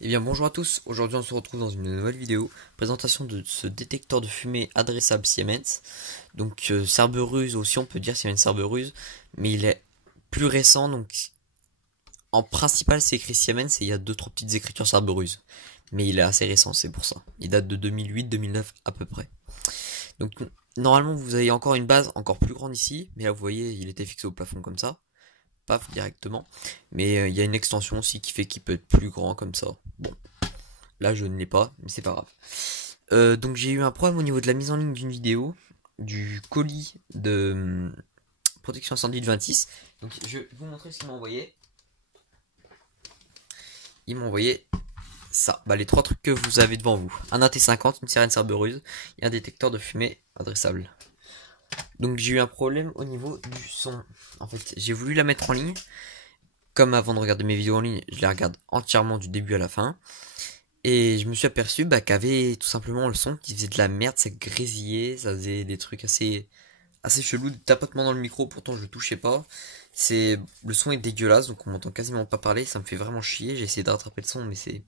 Eh bien bonjour à tous, aujourd'hui on se retrouve dans une nouvelle vidéo, présentation de ce détecteur de fumée adressable Siemens. Donc Cerberus aussi on peut dire Siemens Cerberus, mais il est plus récent, donc en principal c'est écrit Siemens et il y a 2-3 petites écritures Cerberus. Mais il est assez récent, c'est pour ça. Il date de 2008-2009 à peu près. Donc normalement vous avez encore une base encore plus grande ici, mais là vous voyez il était fixé au plafond comme ça. Paf directement. Mais il y a une extension aussi qui fait qu'il peut être plus grand comme ça. Bon, là je ne l'ai pas, mais c'est pas grave. Donc j'ai eu un problème au niveau de la mise en ligne d'une vidéo, du colis de protection incendie de 26. Donc je vais vous montrer ce qu'il m'a envoyé. Il m'a envoyé ça, les trois trucs que vous avez devant vous. Un AT50, une sirène Cerberus et un détecteur de fumée adressable. Donc j'ai eu un problème au niveau du son. En fait, j'ai voulu la mettre en ligne. Comme avant de regarder mes vidéos en ligne, je les regarde entièrement du début à la fin. Et je me suis aperçu qu'il y avait tout simplement le son qui faisait de la merde, ça grésillait, ça faisait des trucs assez chelous, des tapotements dans le micro, pourtant je touchais pas. Le son est dégueulasse, donc on m'entend quasiment pas parler, ça me fait vraiment chier. J'ai essayé de rattraper le son, mais c'est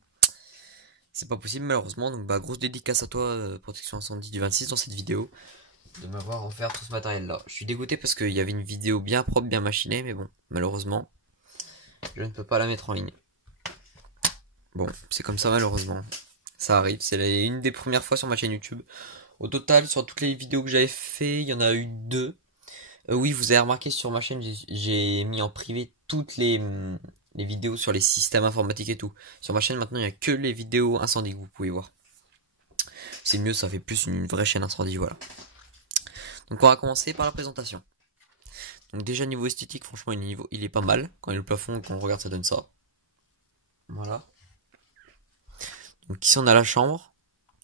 pas possible malheureusement. Donc grosse dédicace à toi, Protection Incendie du 26 dans cette vidéo, de m'avoir offert tout ce matériel là. Je suis dégoûté parce qu'il y avait une vidéo bien propre, bien machinée, mais bon, malheureusement, je ne peux pas la mettre en ligne. Bon, c'est comme ça malheureusement. Ça arrive, c'est une des premières fois sur ma chaîne YouTube. Au total, sur toutes les vidéos que j'avais fait, il y en a eu 2. Oui, vous avez remarqué sur ma chaîne, j'ai mis en privé toutes les vidéos sur les systèmes informatiques et tout. Sur ma chaîne maintenant, il n'y a que les vidéos incendie que vous pouvez voir. C'est mieux, ça fait plus une vraie chaîne incendie, voilà. Donc on va commencer par la présentation. Donc déjà niveau esthétique, franchement il est pas mal. Quand il y a le plafond, quand on regarde ça donne ça. Voilà. Donc ici on a la chambre.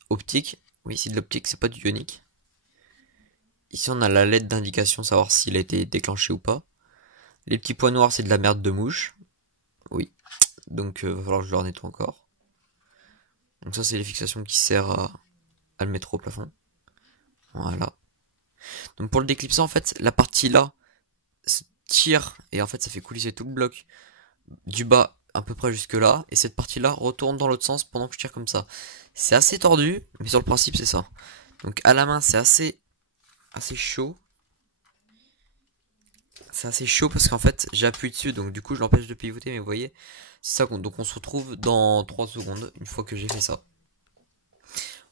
Optique. Oui, c'est de l'optique, c'est pas du ionique. Ici on a la LED d'indication, savoir s'il a été déclenché ou pas. Les petits points noirs c'est de la merde de mouche. Oui. Donc va falloir que je le nettoie encore. Donc ça c'est les fixations qui servent à le mettre au plafond. Voilà. Donc pour le déclipser en fait, la partie là se tire et en fait ça fait coulisser tout le bloc du bas à peu près jusque là. Et cette partie là retourne dans l'autre sens pendant que je tire comme ça. C'est assez tordu, mais sur le principe c'est ça. Donc à la main c'est assez chaud. C'est assez chaud parce qu'en fait j'appuie dessus, donc du coup je l'empêche de pivoter, mais vous voyez, c'est ça. Donc on se retrouve dans 3 secondes une fois que j'ai fait ça.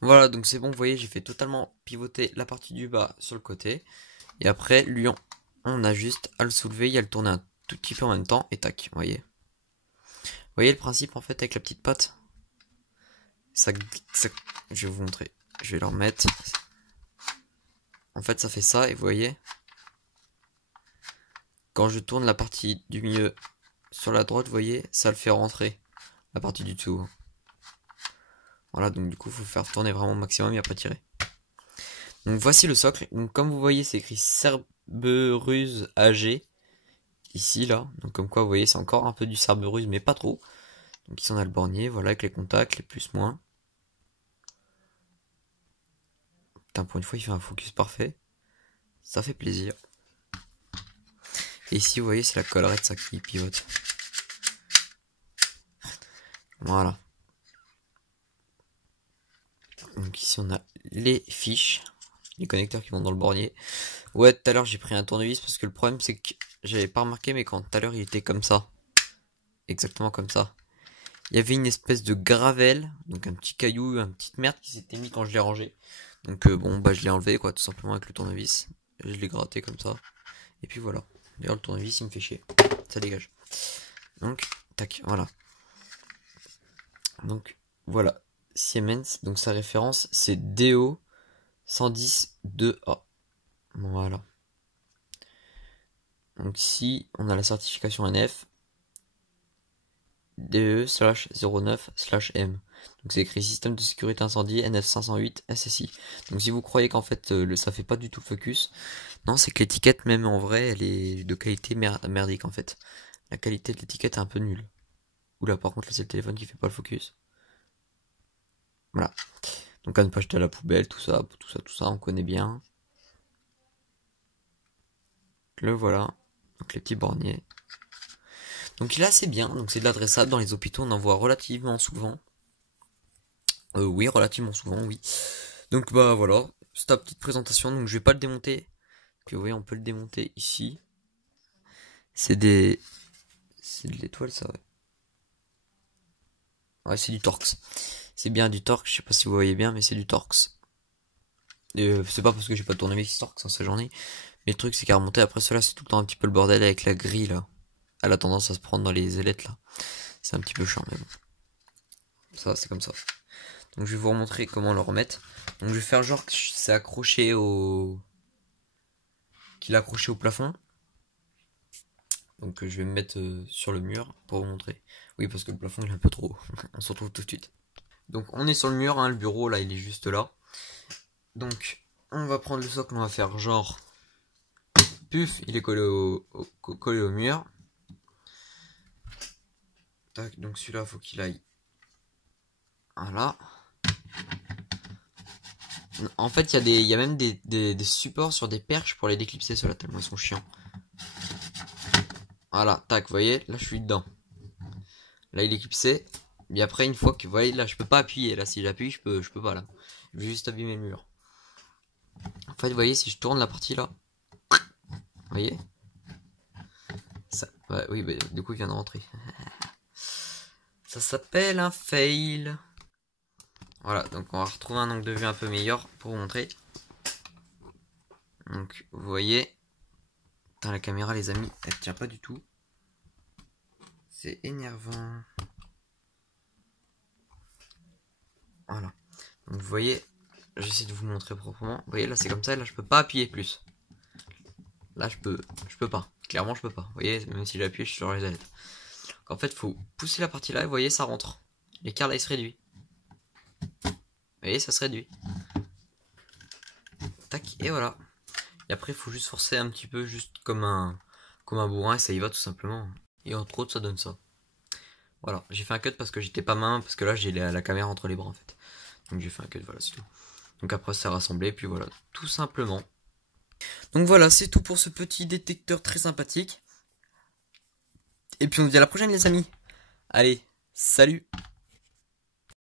Voilà, donc c'est bon, vous voyez, j'ai fait totalement pivoter la partie du bas sur le côté. Et après, lui, on a juste à le soulever et à le tourner un tout petit peu en même temps, et tac, vous voyez. Vous voyez le principe en fait avec la petite patte, ça, je vais vous montrer, je vais le remettre. En fait ça fait ça, et vous voyez, quand je tourne la partie du milieu sur la droite, vous voyez, ça le fait rentrer, la partie du dessous. Voilà, donc du coup il faut faire tourner vraiment au maximum et après tirer. Donc voici le socle, donc comme vous voyez c'est écrit Cerberus AG, ici là, donc comme quoi vous voyez c'est encore un peu du Cerberus mais pas trop. Donc ici on a le bornier, voilà, avec les contacts, les plus moins. Putain, pour une fois il fait un focus parfait, ça fait plaisir. Et ici vous voyez c'est la collerette ça qui pivote. Voilà. Donc ici on a les fiches, les connecteurs qui vont dans le bornier. Ouais, tout à l'heure j'ai pris un tournevis parce que le problème c'est que j'avais pas remarqué, mais quand tout à l'heure il était comme ça, exactement comme ça, il y avait une espèce de gravelle, donc un petit caillou, une petite merde qui s'était mis quand je l'ai rangé. Donc bon je l'ai enlevé quoi, tout simplement avec le tournevis. Je l'ai gratté comme ça. Et puis voilà. D'ailleurs le tournevis il me fait chier. Ça dégage. Donc tac, voilà. Donc voilà. Siemens, donc sa référence c'est DO 110 2A. Voilà. Donc ici on a la certification NF DE/09/M. Donc c'est écrit système de sécurité incendie NF508 SSI. Donc si vous croyez qu'en fait ça fait pas du tout le focus, non, c'est que l'étiquette même en vrai elle est de qualité merdique en fait. La qualité de l'étiquette est un peu nulle. Oula, par contre là c'est le téléphone qui fait pas le focus. Voilà. Donc à ne pas jeter à la poubelle, tout ça, on connaît bien. Le voilà. Donc les petits borniers. Donc il est assez bien, donc c'est de l'adressable. Dans les hôpitaux on en voit relativement souvent. Oui, relativement souvent, oui. Donc bah voilà, c'est ta petite présentation, donc je vais pas le démonter. Puis oui, on peut le démonter ici. C'est de l'étoile ça, ouais. Ouais, c'est du Torx. C'est bien du Torx, je sais pas si vous voyez bien, mais c'est du Torx. C'est pas parce que j'ai pas de tournevis Torx en sa journée. Mais le truc c'est qu'à remonter après cela, c'est tout le temps un petit peu le bordel avec la grille là. Elle a tendance à se prendre dans les ailettes là. C'est un petit peu chiant, mais bon. Ça, c'est comme ça. Donc je vais vous remontrer comment le remettre. Donc je vais faire genre que c'est accroché au... qu'il est accroché au plafond. Donc je vais me mettre sur le mur pour vous montrer. Oui, parce que le plafond il est un peu trop haut. On se retrouve tout de suite. Donc on est sur le mur, hein, le bureau là il est juste là. Donc on va prendre le socle, on va faire genre... Puf, il est collé collé au mur. Tac, donc celui-là faut qu'il aille. Voilà. En fait il y a même des supports sur des perches pour les déclipser, ceux-là tellement ils sont chiants. Voilà, tac, vous voyez, là je suis dedans. Là il est clipsé. Mais après une fois que, vous voyez, là je peux pas appuyer. Là si j'appuie, je peux pas là. Je vais juste abîmer le mur. En fait, vous voyez, si je tourne la partie là. Vous voyez ça, ouais, oui, bah, du coup il vient de rentrer. Ça s'appelle un fail. Voilà, donc on va retrouver un angle de vue un peu meilleur pour vous montrer. Donc vous voyez. Putain, la caméra les amis, elle tient pas du tout. C'est énervant. Voilà. Donc vous voyez, j'essaie de vous montrer proprement. Vous voyez là c'est comme ça, là je peux pas appuyer plus. Là je peux pas. Clairement je peux pas. Vous voyez, même si j'appuie je suis sur les ailettes. Donc en fait faut pousser la partie là et vous voyez ça rentre. L'écart là il se réduit. Vous voyez ça se réduit. Tac et voilà. Et après il faut juste forcer un petit peu juste comme un bourrin et ça y va tout simplement. Et entre autres ça donne ça. Voilà, j'ai fait un cut parce que j'étais pas main, parce que là j'ai la caméra entre les bras en fait. Donc j'ai fait un cut, voilà c'est tout. Donc après c'est rassemblé, puis voilà, tout simplement. Donc voilà, c'est tout pour ce petit détecteur très sympathique. Et puis on se dit à la prochaine les amis. Allez, salut!